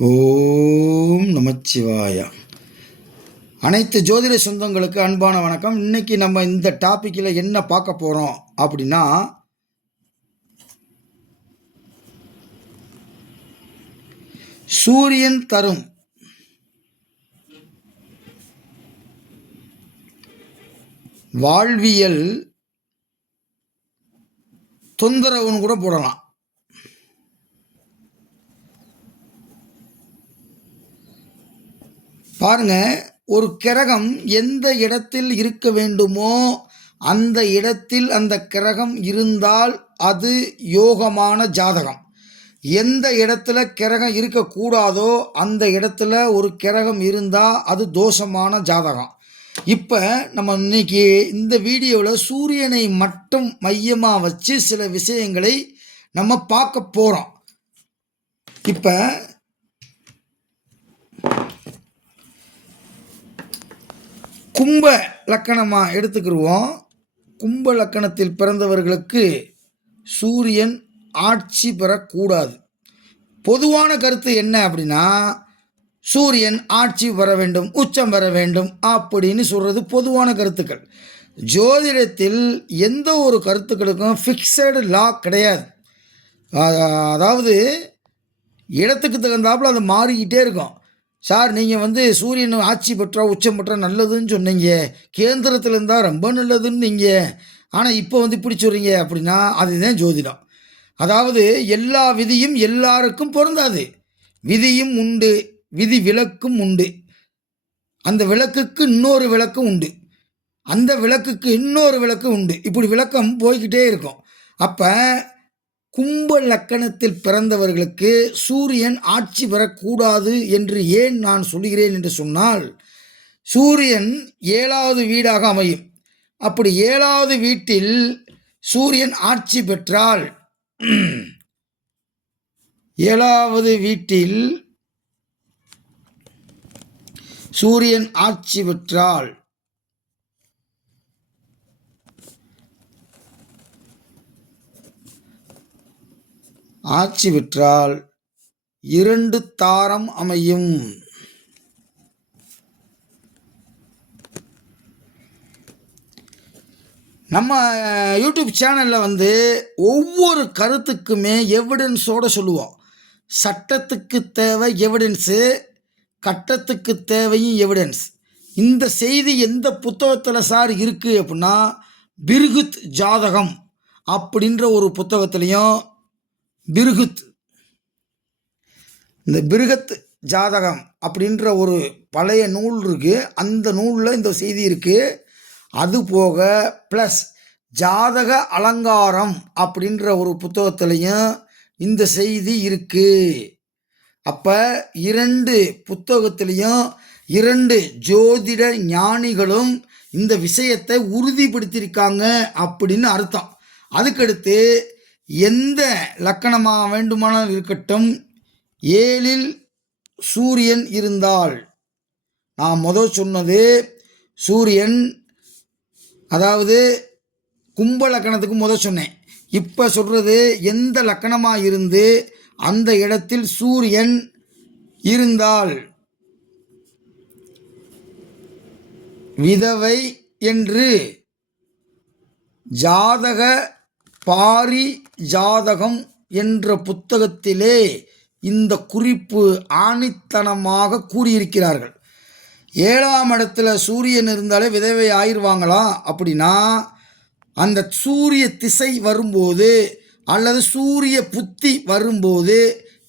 ஓம் நமச்சிவாயா. அனைத்து ஜோதிட சொந்தங்களுக்கு அன்பான வணக்கம். இன்னைக்கு நம்ம இந்த டாப்பிக்கில் என்ன பார்க்க போகிறோம் அப்படின்னா சூரியன் தரும். வாழ்வியல் தொந்தரவுன்னு கூட போடலாம். பாருங்க ஒரு கிரகம் எந்த இடத்தில் இருக்க வேண்டுமோ அந்த இடத்தில் அந்த கிரகம் இருந்தால் அது யோகமான ஜாதகம். எந்த இடத்துல கிரகம் இருக்கக்கூடாதோ அந்த இடத்துல ஒரு கிரகம் இருந்தால் அது தோஷமான ஜாதகம். இப்போ நம்ம இன்னைக்கு இந்த வீடியோவில் சூரியனை மட்டும் மையமாக வச்சு சில விஷயங்களை நம்ம பார்க்க போகிறோம் இப்போ கும்ப லக்கணமாக எடுத்துக்கிடுவோம் கும்ப லக்கணத்தில் பிறந்தவர்களுக்கு சூரியன் ஆட்சி பெறக்கூடாது. பொதுவான கருத்து என்ன அப்படின்னா சூரியன் ஆட்சி பெற வேண்டும் உச்சம் பெற வேண்டும் அப்படின்னு சொல்கிறது பொதுவான கருத்துக்கள். ஜோதிடத்தில் எந்த ஒரு கருத்துக்களுக்கும் ஃபிக்ஸடு லா கிடையாது. அதாவது இடத்துக்கு தகுந்தாப்புல அது மாறிக்கிட்டே இருக்கும். சார் நீங்கள் வந்து சூரியன் ஆட்சி பெற்றா உச்சம் பெற்றா நல்லதுன்னு சொன்னீங்க. கேந்திரத்தில் இருந்தால் ரொம்ப நல்லதுன்னு நீங்கள் ஆனால் இப்போ வந்து இப்படி சொல்கிறீங்க அப்படின்னா அதுதான் ஜோதிடம். அதாவது எல்லா விதியும் எல்லாருக்கும் பொருந்தாது. விதியும் உண்டு விதி விளக்கும் உண்டு. அந்த விளக்குக்கு இன்னொரு விளக்கும் உண்டு. அந்த விளக்குக்கு இன்னொரு விளக்கு உண்டு. இப்படி விளக்கம் போய்கிட்டே இருக்கும். அப்போ கும்ப லக்கணத்தில் பிறந்தவர்களுக்கு சூரியன் ஆட்சி பெறக்கூடாது என்று ஏன் நான் சொல்கிறேன் என்று சொன்னால் சூரியன் ஏழாவது வீடாக அமையும். அப்படி ஏழாவது வீட்டில் சூரியன் ஆட்சி பெற்றால் ஏழாவது வீட்டில் சூரியன் ஆட்சி பெற்றால் ஆட்சி விற்றால் இரண்டு தாரம் அமையும். நம்ம யூடியூப் சேனலில் வந்து ஒவ்வொரு கருத்துக்குமே எவிடன்ஸோடு சொல்லுவோம். சட்டத்துக்கு தேவை எவிடன்ஸு கட்டத்துக்கு தேவையும் எவிடன்ஸ் இந்த செய்தி எந்த புத்தகத்தில் சார் இருக்குது அப்படின்னா பிருகுத் ஜாதகம் அப்படின்ற ஒரு புத்தகத்துலேயும் பிருகுத். இந்த பிருகத் ஜாதகம் அப்படின்ற ஒரு பழைய நூல் இருக்குது அந்த நூலில் இந்த செய்தி இருக்குது அது போக ப்ளஸ் ஜாதக அலங்காரம் அப்படின்ற ஒரு புத்தகத்துலேயும் இந்த செய்தி இருக்குது அப்போ இரண்டு புத்தகத்துலேயும் இரண்டு ஜோதிட ஞானிகளும் இந்த விஷயத்தை உறுதிப்படுத்தியிருக்காங்க அப்படின்னு அர்த்தம். அதுக்கடுத்து எந்த லக்கணமாக வேண்டுமானால் இருக்கட்டும் ஏழில் சூரியன் இருந்தால். நான் முதல் சொன்னது சூரியன் அதாவது கும்ப லக்கணத்துக்கு முதல் சொன்னேன். இப்போ சொல்கிறது எந்த லக்கணமாக இருந்து அந்த இடத்தில் சூரியன் இருந்தால். விதவை என்று ஜாதக பாரி ஜாதகம் என்ற புத்தகத்திலே இந்த குறிப்பு ஆணித்தனமாக கூறியிருக்கிறார்கள். ஏழாம் இடத்துல சூரியன் இருந்தாலே விதவை ஆயிடுவாங்களாம் அப்படின்னா அந்த சூரிய திசை வரும்போது அல்லது சூரிய புத்தி வரும்போது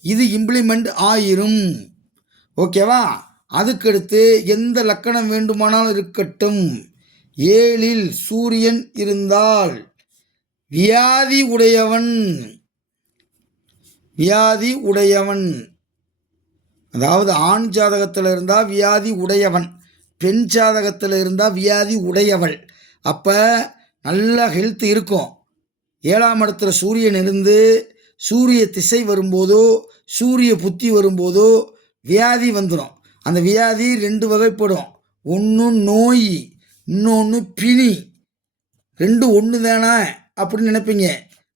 இது இம்ப்ளிமெண்ட் ஆயிரும். ஓகேவா? அதுக்கடுத்து எந்த லக்கணம் வேண்டுமானாலும் இருக்கட்டும். ஏழில் சூரியன் இருந்தால் வியாதி உடையவன். வியாதி உடையவன். அதாவது ஆண் ஜாதகத்தில் இருந்தால் வியாதி உடையவன். பெண் ஜாதகத்தில் இருந்தால் வியாதி உடையவள். அப்போ நல்ல ஹெல்த் இருக்கும். ஏழாம் இடத்துல சூரியன் இருந்து சூரிய திசை வரும்போதோ சூரிய புத்தி வரும்போதோ வியாதி வந்துடும் அந்த வியாதி ரெண்டு வகைப்படும். ஒன்று நோய் இன்னொன்று பிணி. ரெண்டு ஒன்று தானே அப்படின்னு நினைப்பீங்க.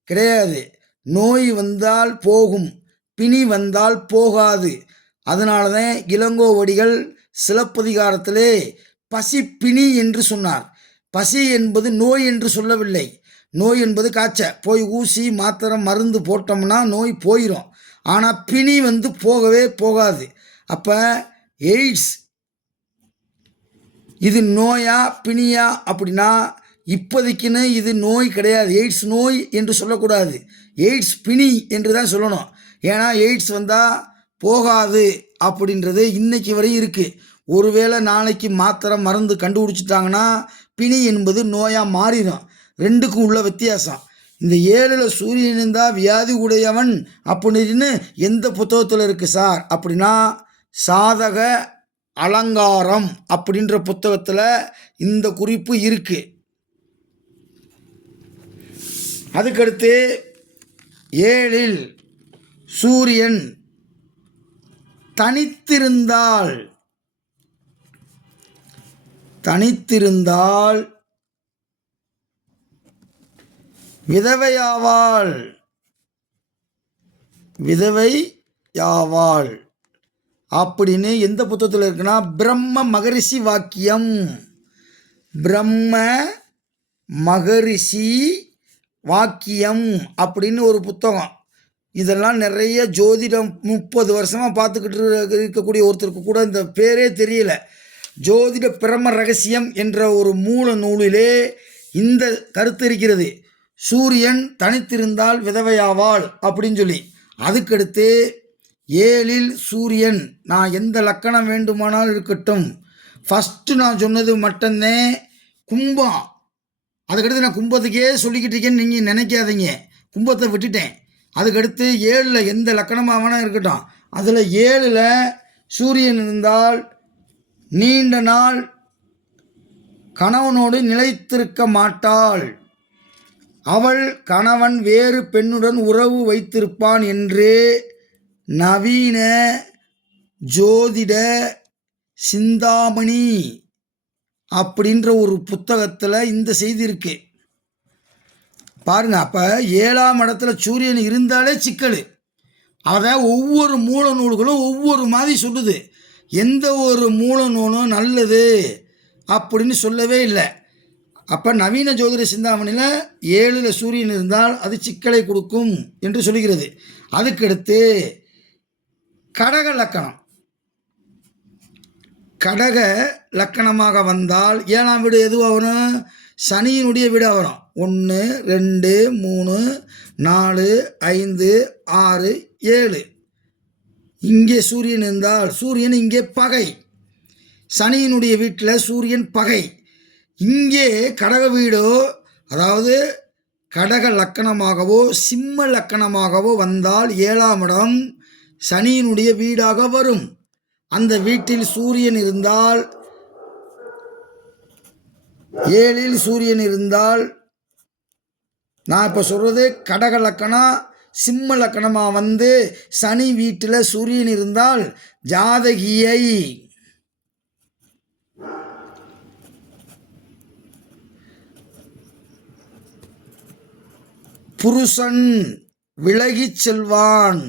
கிடையாது. நோய் வந்தால் போகும். பிணி வந்தால் போகாது. அதனால தான் இளங்கோவடிகள் சிலப்பதிகாரத்திலே பசி பிணி என்று சொன்னார். பசி என்பது நோய் என்று சொல்லவில்லை. நோய் என்பது காய்ச்ச. போய் ஊசி மாத்திரை மருந்து போட்டோம்னா நோய் போயிடும் ஆனால் பிணி வந்து போகவே போகாது. அப்போ எய்ட்ஸ். இது நோயா பிணியா அப்படின்னா இப்போதைக்குன்னு இது நோய் கிடையாது. எய்ட்ஸ் நோய் என்று சொல்லக்கூடாது. எய்ட்ஸ் பிணி என்று தான் சொல்லணும். ஏன்னா எய்ட்ஸ் வந்தால் போகாது அப்படின்றது இன்னைக்கு வரையும் இருக்குது ஒருவேளை நாளைக்கு மாத்திரை மருந்து கண்டுபிடிச்சிட்டாங்கன்னா பிணி என்பது நோயாக மாறிடும். ரெண்டுக்கும் உள்ள வித்தியாசம். இந்த ஏழில் சூரியன் இருந்தால் வியாதி உடையவன் அப்படின்னு எந்த புத்தகத்தில் இருக்குது சார்? அப்படின்னா சாதக அலங்காரம் அப்படின்ற புத்தகத்தில் இந்த குறிப்பு இருக்குது அதுக்கடுத்து ஏழில் சூரியன் தனித்திருந்தால் தனித்திருந்தால் விதவையாவாள். விதவை யாவாள் அப்படின்னு எந்த புத்தகத்தில் இருக்குன்னா பிரம்ம மகரிஷி வாக்கியம். பிரம்ம மகரிஷி வாக்கியம் அப்படின்னு ஒரு புத்தகம். இதெல்லாம் நிறைய ஜோதிடம் முப்பது வருஷமாக பார்த்துக்கிட்டு இருக்கக்கூடிய ஒருத்தருக்கு கூட இந்த பேரே தெரியல. ஜோதிட பிரம ரகசியம் என்ற ஒரு மூல நூலிலே இந்த கருத்து இருக்கிறது. சூரியன் தனித்திருந்தால் விதவையாவாள் அப்படின்னு சொல்லி. அதுக்கடுத்து ஏழில் சூரியன் நான் எந்த லக்கணம் வேண்டுமானாலும் இருக்கட்டும். ஃபஸ்ட்டு நான் சொன்னது மட்டும்தான். கும்பம் அதுக்கடுத்து நான் கும்பத்துக்கே சொல்லிக்கிட்டு இருக்கேன்னு நீங்கள் நினைக்காதீங்க. கும்பத்தை விட்டுட்டேன். அதுக்கடுத்து ஏழில் எந்த லக்கணமாக வேணா இருக்கட்டும். அதில் ஏழில் சூரியன் இருந்தால் நீண்ட நாள் கணவனோடு நிலைத்திருக்க மாட்டாள். அவள் கணவன் வேறு பெண்ணுடன் உறவு வைத்திருப்பான் என்று நவீன ஜோதிட சிந்தாமணி அப்படின்ற ஒரு புத்தகத்தில் இந்த செய்தி இருக்கு. பாருங்க அப்போ ஏழாம் இடத்துல சூரியன் இருந்தாலே சிக்கல். அதை ஒவ்வொரு மூல நூல்களும் ஒவ்வொரு மாதிரி சொல்லுது. எந்த ஒரு மூல நூலும் நல்லது அப்படின்னு சொல்லவே இல்லை. அப்போ நவீன ஜோதிட சிந்தாமணியில் ஏழில் சூரியன் இருந்தால் அது சிக்கலை கொடுக்கும் என்று சொல்லுகிறது அதுக்கடுத்து கடக லக்கணம். கடக லக்கணமாக வந்தால் ஏழாம் வீடு எதுவாக வரும்? சனியினுடைய வீடாக வரும். ஒன்று ரெண்டு மூணு நாலு ஐந்து ஆறு ஏழு. இங்கே சூரியன் இருந்தால் சூரியன் இங்கே பகை. சனியினுடைய வீட்டில் சூரியன் பகை. இங்கே கடக வீடோ அதாவது கடக லக்கணமாகவோ சிம்ம லக்கணமாகவோ வந்தால் ஏழாம் இடம் சனியினுடைய வீடாக வரும். அந்த வீட்டில் சூரியன் இருந்தால் ஏழில் சூரியன் இருந்தால் நான் இப்போ சொல்கிறது கடக லக்கணம் சிம்ம லக்கணமாக வந்து சனி வீட்டில் சூரியன் இருந்தால் ஜாதகியை புருஷன் விலகிச் செல்வான்.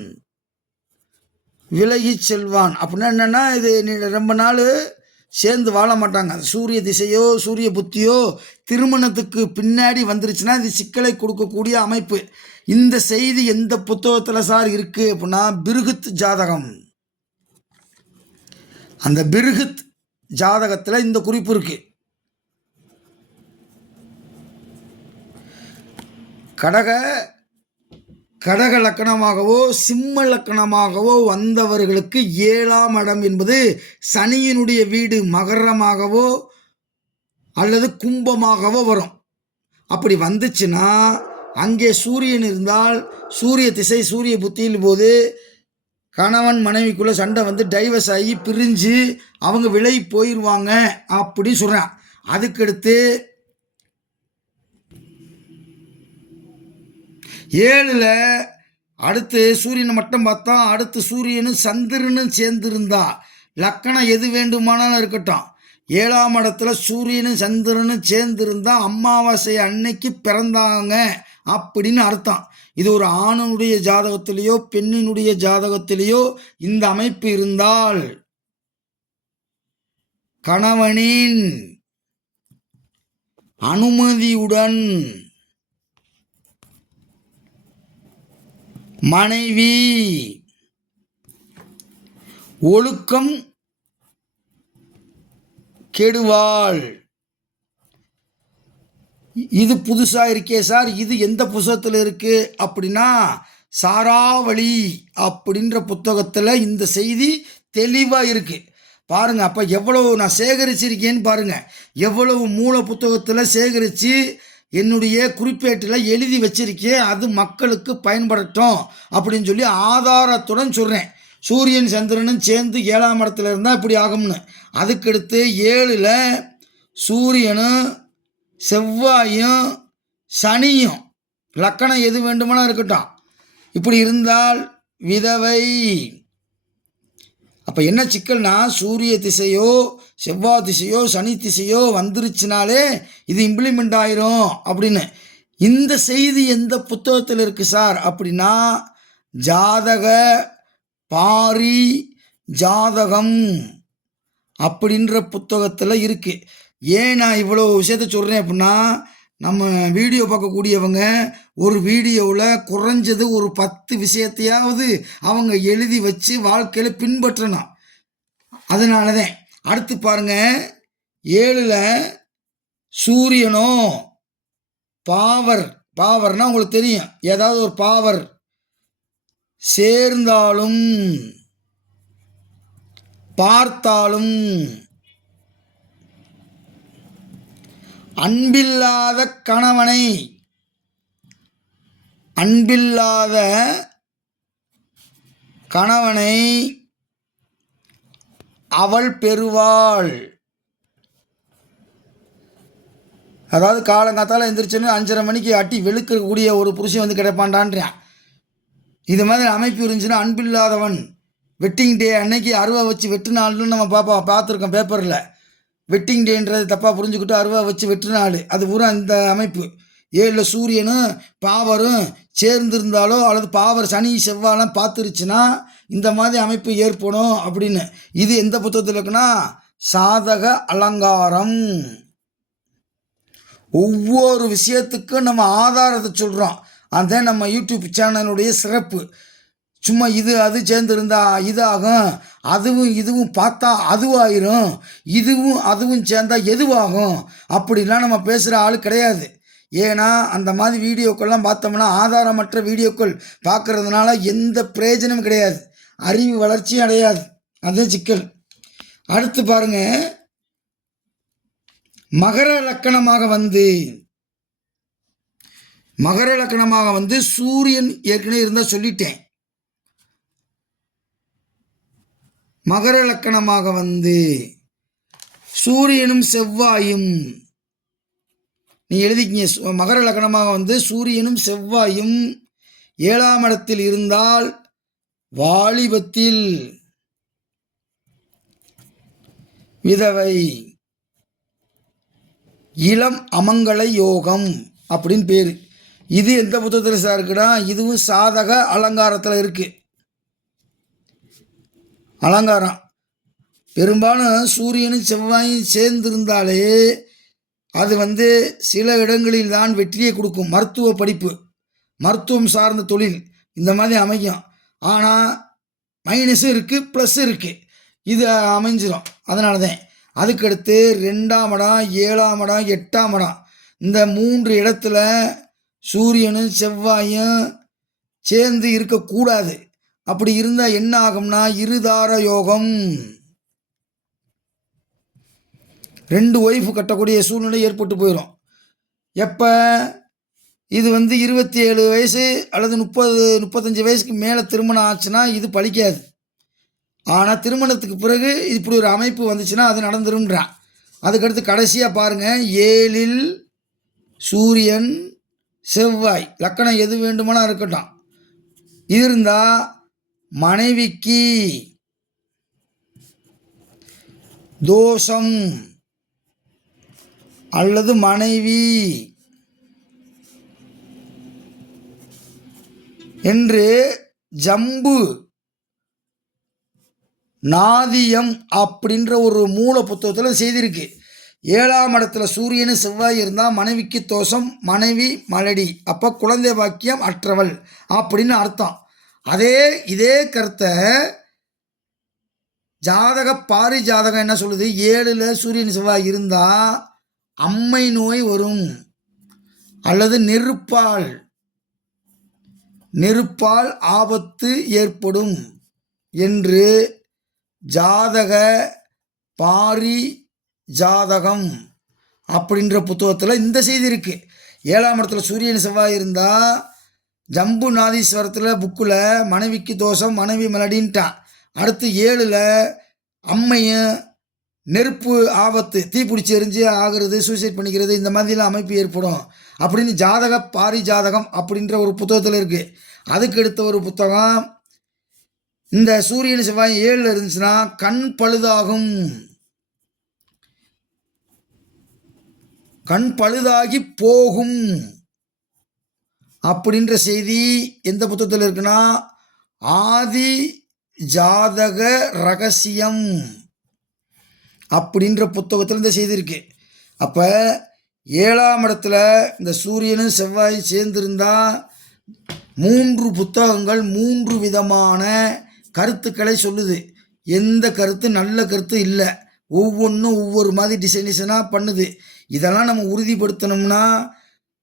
விலகிச் செல்வான். அப்படின்னா என்னென்னா இது ரொம்ப நாள் சேர்ந்து வாழ மாட்டாங்க. அந்த சூரிய திசையோ சூரிய புத்தியோ திருமணத்துக்கு பின்னாடி வந்துருச்சுன்னா இது சிக்கலை கொடுக்கக்கூடிய அமைப்பு. இந்த செய்தி எந்த புத்தகத்தில் சார் இருக்குது அப்படின்னா பிருகுத் ஜாதகம். அந்த பிருகுத் ஜாதகத்தில் இந்த குறிப்பு இருக்குது கடக கடக லக்கணமாகவோ சிம்ம லக்கணமாகவோ வந்தவர்களுக்கு ஏழாம் இடம் என்பது சனியினுடைய வீடு மகரமாகவோ அல்லது கும்பமாகவோ வரும். அப்படி வந்துச்சுன்னா அங்கே சூரியன் இருந்தால் சூரிய திசை சூரிய புத்தியில் போது கணவன் மனைவிக்குள்ளே சண்டை வந்து டைவர்ஸ் ஆகி பிரிஞ்சு அவங்க விலை போயிடுவாங்க அப்படின்னு சொல்கிறான் அதுக்கடுத்து ஏழில் அடுத்து சூரியனை மட்டும் பார்த்தா அடுத்து சூரியனும் சந்திரனும் சேர்ந்திருந்தா. லக்கணம் எது வேண்டுமானாலும் இருக்கட்டும். ஏழாம் இடத்துல சூரியனும் சந்திரனும் சேர்ந்திருந்தா அமாவாசை அன்னைக்கு பிறந்தாங்க அப்படின்னு அர்த்தம். இது ஒரு ஆணனுடைய ஜாதகத்திலேயோ பெண்ணினுடைய ஜாதகத்திலேயோ இந்த அமைப்பு இருந்தால். கணவனின் அனுமதியுடன் மனைவி. ஒழுக்கம் கெடுவாள். இது புதுசாக இருக்கே சார் இது எந்த புத்தகத்தில் இருக்குது அப்படின்னா சாராவளி அப்படின்ற புத்தகத்தில் இந்த செய்தி தெளிவாக இருக்குது பாருங்கள் அப்போ எவ்வளவு நான் சேகரிச்சிருக்கேன்னு பாருங்கள் எவ்வளவு மூல புத்தகத்தில் சேகரித்து என்னுடைய குறிப்பேட்டில் எழுதி வச்சிருக்கேன் அது மக்களுக்கு பயன்படட்டும் அப்படின்னு சொல்லி ஆதாரத்துடன் சொல்கிறேன் சூரியன் சந்திரனும் சேர்ந்து ஏழாம் இடத்துல இருந்தால் இப்படி ஆகும்னு. அதுக்கடுத்து ஏழில் சூரியனும் செவ்வாயும் சனியும். லக்கணம் எது வேண்டுமானா இருக்கட்டும். இப்படி இருந்தால் விதவை. அப்போ என்ன சிக்கல்னா சூரிய திசையோ செவ்வாய் திசையோ சனி திசையோ வந்துருச்சுனாலே இது இம்ப்ளிமெண்ட் ஆயிரும் அப்படின்னு. இந்த செய்தி எந்த புத்தகத்தில் இருக்குது சார்? அப்படின்னா ஜாதக பாரி ஜாதகம் அப்படின்ற புத்தகத்தில் இருக்குது ஏன் நான் இவ்வளோ விஷயத்த சொல்கிறேன் அப்படின்னா நம்ம வீடியோ பார்க்கக்கூடியவங்க ஒரு வீடியோவில் குறைஞ்சது ஒரு பத்து விஷயத்தையாவது அவங்க எழுதி வச்சு வாழ்க்கையில் பின்பற்றணும் அதனால தான் அடுத்து பாருங்கள் ஏழில் சூரியனோ பாவர் பாவர்னா உங்களுக்கு தெரியும். ஏதாவது ஒரு பாவர் சேர்ந்தாலும் பார்த்தாலும் அன்பில்லாத கணவனை அன்பில்லாத கணவனை அவள் பெறுவாள். அதாவது காலங்காத்தால் எந்திரிச்சுன்னு அஞ்சரை மணிக்கு அட்டி வெளுக்கக்கூடிய ஒரு புருஷன் வந்து கிடைப்பான்டான்றான். இது மாதிரி அமைப்பு இருந்துச்சுன்னா அன்பில்லாதவன். வெட்டிங் டே அன்னைக்கு அருவா வச்சு வெட்டினாள்னு நம்ம பார்ப்போம் பார்த்துருக்கோம் பேப்பரில். வெட்டிங் டேன்றது தப்பாக புரிஞ்சுக்கிட்டு அருவா வச்சு வெட்டினாள். அது பூரா இந்த அமைப்பு. ஏழில் சூரியனும் பாவரும் சேர்ந்திருந்தாலோ அல்லது பாவர் சனி செவ்வாலாம் பார்த்துருச்சுன்னா இந்த மாதிரி அமைப்பு ஏற்படும் அப்படின்னு. இது எந்த புத்தகத்தில் இருக்குன்னா சாதக அலங்காரம். ஒவ்வொரு விஷயத்துக்கும் நம்ம ஆதாரத்தை சொல்கிறோம் அதே நம்ம யூடியூப் சேனலுடைய சிறப்பு. சும்மா இது அது சேர்ந்துருந்தா இதாகும் அதுவும் இதுவும் பார்த்தா அதுவாயிரும் இதுவும் அதுவும் சேர்ந்தா எதுவாகும் அப்படிலாம் நம்ம பேசுகிற ஆள் கிடையாது. ஏன்னா அந்த மாதிரி வீடியோக்கள்லாம் பார்த்தோம்னா ஆதாரமற்ற வீடியோக்கள் பார்க்குறதுனால எந்த பிரயோஜனமும் கிடையாது. அறிவு வளர்ச்சியும் அடையாது. அதுதான் சிக்கல். அடுத்து பாருங்க. மகர லக்கணமாக வந்து மகர லக்கணமாக வந்து சூரியன் ஏற்கனவே இருந்தால் சொல்லிட்டேன். மகர லக்கணமாக வந்து சூரியனும் செவ்வாயும் நீ எழுதிக்கிங்க மகர லக்கணமாக வந்து சூரியனும் செவ்வாயும் ஏழாம் இடத்தில் இருந்தால் வாலிபத்தில் விதவை. இளம் அமங்கல யோகம் அப்படின்னு பேர். இது எந்த புத்தகத்தில் சார் இருக்குன்னா இதுவும் சாதக அலங்காரத்தில் இருக்குது அலங்காரம். பெரும்பாலும் சூரியனும் செவ்வாயும் சேர்ந்திருந்தாலே அது வந்து சில இடங்களில் தான் வெற்றியை கொடுக்கும். மருத்துவ படிப்பு மருத்துவம் சார்ந்த தொழில் இந்த மாதிரி அமையும். ஆனால் மைனஸும் இருக்குது ப்ளஸ்ஸும் இருக்குது இது அமைஞ்சிடும் அதனால தான் அதுக்கடுத்து ரெண்டாம் இடம் ஏழாம் இடம் எட்டாம் இடம். இந்த மூன்று இடத்துல சூரியனும் செவ்வாயும் சேர்ந்து இருக்கக்கூடாது. அப்படி இருந்தால் என்ன ஆகும்னா இருதார யோகம். ரெண்டு ஒய்ஃபு கட்டக்கூடிய சூழ்நிலை ஏற்பட்டு போயிடும் எப்போ? இது வந்து இருபத்தி ஏழு வயசு அல்லது முப்பது முப்பத்தஞ்சு வயசுக்கு மேலே திருமணம் ஆச்சுன்னா இது பழிக்காது. ஆனால் திருமணத்துக்கு பிறகு இப்படி ஒரு அமைப்பு வந்துச்சுன்னா அது நடந்துரும்ன்றான். அதுக்கடுத்து கடைசியாக பாருங்கள் ஏழில் சூரியன் செவ்வாய். லக்கணம் எது வேண்டுமானா இருக்கட்டும். இருந்தால் மனைவிக்கு தோஷம் அல்லது மனைவி என்று ஜம்பு நாதியம் அப்படின்ற ஒரு மூல புத்தகத்தில் செய்திருக்கு. ஏழாம் இடத்துல சூரியனு செவ்வாய் இருந்தால் மனைவிக்கு தோஷம் மனைவி மலடி. அப்போ குழந்தை பாக்கியம் அற்றவள் அப்படின்னு அர்த்தம். அதே இதே கருத்தை ஜாதக பாரி ஜாதகம் என்ன சொல்லுது? ஏழில் சூரியன் செவ்வாய் இருந்தால் அம்மை நோய் வரும். அல்லது நெருப்பால். நெருப்பால் ஆபத்து ஏற்படும் என்று ஜாதக பாரி ஜாதகம் அப்படின்ற புத்தகத்தில் இந்த செய்தி இருக்குது ஏழாம் இடத்துல சூரியன் செவ்வாய் இருந்தால் ஜம்பு நாதீஸ்வரத்தில் புக்கில் மனைவிக்கு தோஷம் மனைவி மெலடின்ட்டான். அடுத்து ஏழில் அம்மையும் நெருப்பு ஆபத்து தீப்பிடிச்சி எரிஞ்சு ஆகிறது சூசைட் பண்ணிக்கிறது இந்த மாதிரிலாம் அமைப்பு ஏற்படும். அப்படின்னு ஜாதக பாரி ஜாதகம் அப்படின்ற ஒரு புத்தகத்தில் இருக்குது அதுக்கு அடுத்த ஒரு புத்தகம் இந்த சூரியன் செவ்வாய் ஏழில் இருந்துச்சுன்னா கண் பழுதாகும். கண் பழுதாகி போகும். அப்படின்ற செய்தி எந்த புத்தகத்தில் இருக்குன்னா ஆதி ஜாதக ரகசியம் அப்படின்ற புத்தகத்தில் இந்த செய்தி இருக்கு. அப்போ ஏழாம் இடத்துல இந்த சூரியனும் செவ்வாயும் சேர்ந்திருந்தா மூன்று புத்தகங்கள் மூன்று விதமான கருத்துக்களை சொல்லுது. எந்த கருத்து நல்ல கருத்து இல்லை. ஒவ்வொன்றும் ஒவ்வொரு மாதிரி டிசைன் டிசைனாக பண்ணுது. இதெல்லாம் நம்ம உறுதிப்படுத்தணும்னா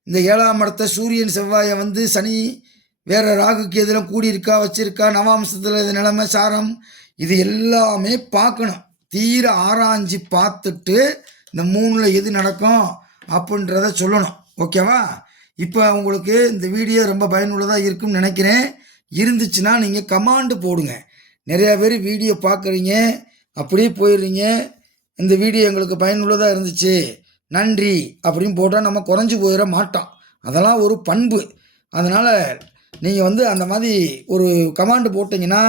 இந்த ஏழாம் இடத்த சூரியன் செவ்வாயை வந்து சனி வேற ராகுக்கு எதிராக கூடியிருக்கா வச்சிருக்கா நவாம்சத்தில் இது நிலைமை சாரம் இது எல்லாமே பார்க்கணும். தீர ஆராய்ஞ்சி பார்த்துட்டு இந்த மூணில் எது நடக்கும் அப்படின்றத சொல்லணும். ஓகேவா? இப்போ உங்களுக்கு இந்த வீடியோ ரொம்ப பயனுள்ளதாக இருக்கும்னு நினைக்கிறேன். இருந்துச்சுன்னா நீங்கள் கமாண்டு போடுங்க. நிறையா பேர் வீடியோ பார்க்குறீங்க அப்படியே போயிடுறீங்க. இந்த வீடியோ எங்களுக்கு பயனுள்ளதாக இருந்துச்சு. நன்றி அப்படின்னு போட்டால் நம்ம குறைஞ்சி போயிட மாட்டோம். அதெல்லாம் ஒரு பண்பு. அதனால் நீங்கள் வந்து அந்த மாதிரி ஒரு கமாண்டு போட்டிங்கன்னா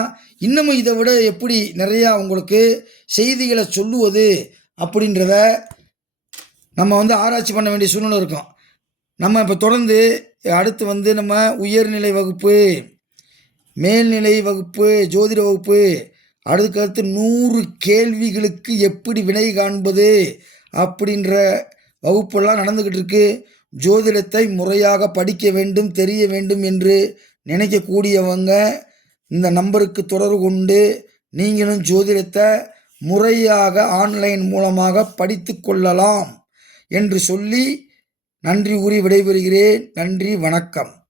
இன்னமும் இதை விட எப்படி நிறையா உங்களுக்கு செய்திகளை சொல்லுவது அப்படின்றத நம்ம வந்து ஆராய்ச்சி பண்ண வேண்டிய சூழ்நிலை இருக்கும். நம்ம இப்போ தொடர்ந்து அடுத்து வந்து நம்ம உயர்நிலை வகுப்பு மேல்நிலை வகுப்பு ஜோதிட வகுப்பு அடுத்தடுத்து நூறு கேள்விகளுக்கு எப்படி வினை காண்பது அப்படின்ற வகுப்பெல்லாம் நடந்துக்கிட்டு இருக்கு ஜோதிடத்தை முறையாக படிக்க வேண்டும் தெரிய வேண்டும் என்று நினைக்கக்கூடியவங்க இந்த நம்பருக்கு தொடர்பு கொண்டு நீங்களும் ஜோதிடத்தை முறையாக ஆன்லைன் மூலமாக படித்து கொள்ளலாம் என்று சொல்லி நன்றி கூறி விடைபெறுகிறேன். நன்றி வணக்கம்.